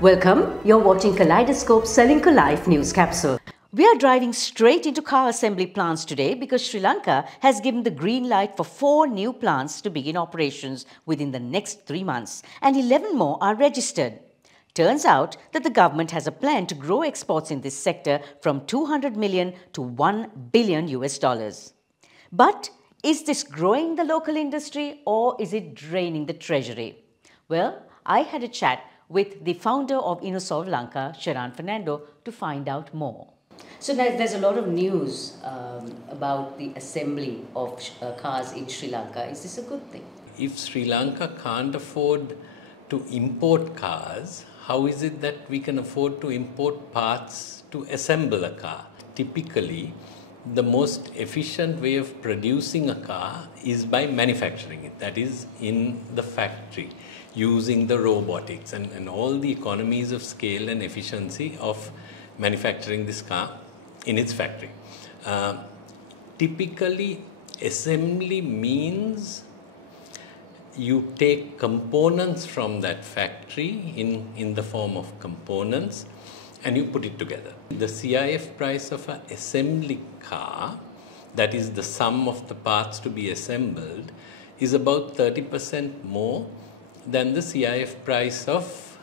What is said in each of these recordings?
Welcome, you're watching Kaleidoscope Life News Capsule. We are driving straight into car assembly plants today because Sri Lanka has given the green light for 4 new plants to begin operations within the next 3 months, and 11 more are registered. Turns out that the government has a plan to grow exports in this sector from 200 million to 1 billion US dollars. But is this growing the local industry or is it draining the treasury? Well, I had a chat with the founder of Sri Lanka, Sheran Fernando, to find out more. So there's a lot of news about the assembly of cars in Sri Lanka. Is this a good thing? If Sri Lanka can't afford to import cars, how is it that we can afford to import parts to assemble a car? Typically, the most efficient way of producing a car is by manufacturing it, that is in the factory, using the robotics and all the economies of scale and efficiency of manufacturing this car in its factory. Typically, assembly means you take components from that factory in the form of components and you put it together. The CIF price of an assembly car, that is the sum of the parts to be assembled, is about 30% more than the CIF price of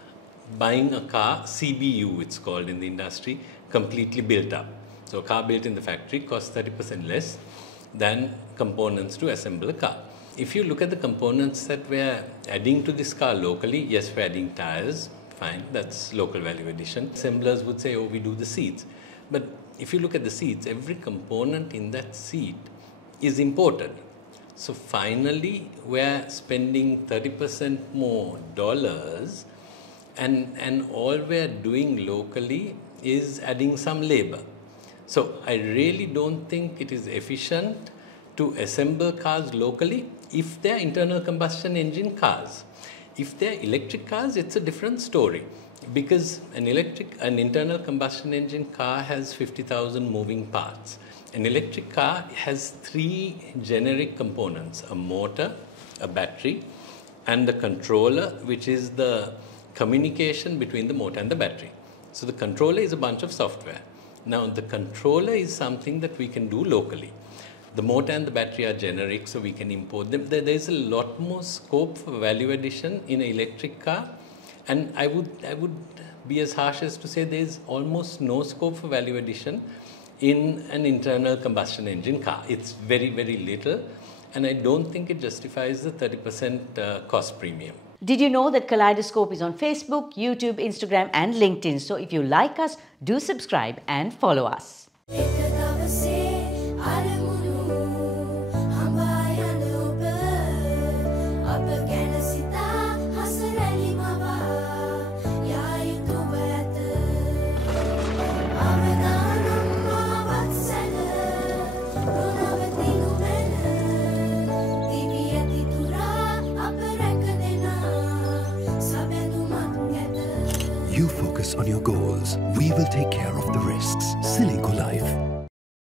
buying a car, CBU it's called in the industry, completely built up. So a car built in the factory costs 30% less than components to assemble a car. If you look at the components that we're adding to this car locally, yes, we're adding tires, fine, that's local value addition. Assemblers would say, oh, we do the seats. But if you look at the seats, every component in that seat is imported. So finally, we're spending 30% more dollars and all we're doing locally is adding some labor. So I really don't think it is efficient to assemble cars locally if they're internal combustion engine cars. If they're electric cars, it's a different story because an internal combustion engine car has 50,000 moving parts. An electric car has 3 generic components: a motor, a battery, and the controller, which is the communication between the motor and the battery. So the controller is a bunch of software. Now the controller is something that we can do locally. The motor and the battery are generic, so we can import them. There is a lot more scope for value addition in an electric car, and I would be as harsh as to say there is almost no scope for value addition in an internal combustion engine car. It's very, very little, and I don't think it justifies the 30% cost premium. Did you know that Kaleidoscope is on Facebook, YouTube, Instagram, and LinkedIn? So if you like us, do subscribe and follow us. You focus on your goals. We will take care of the risks. Sri Lanka Life.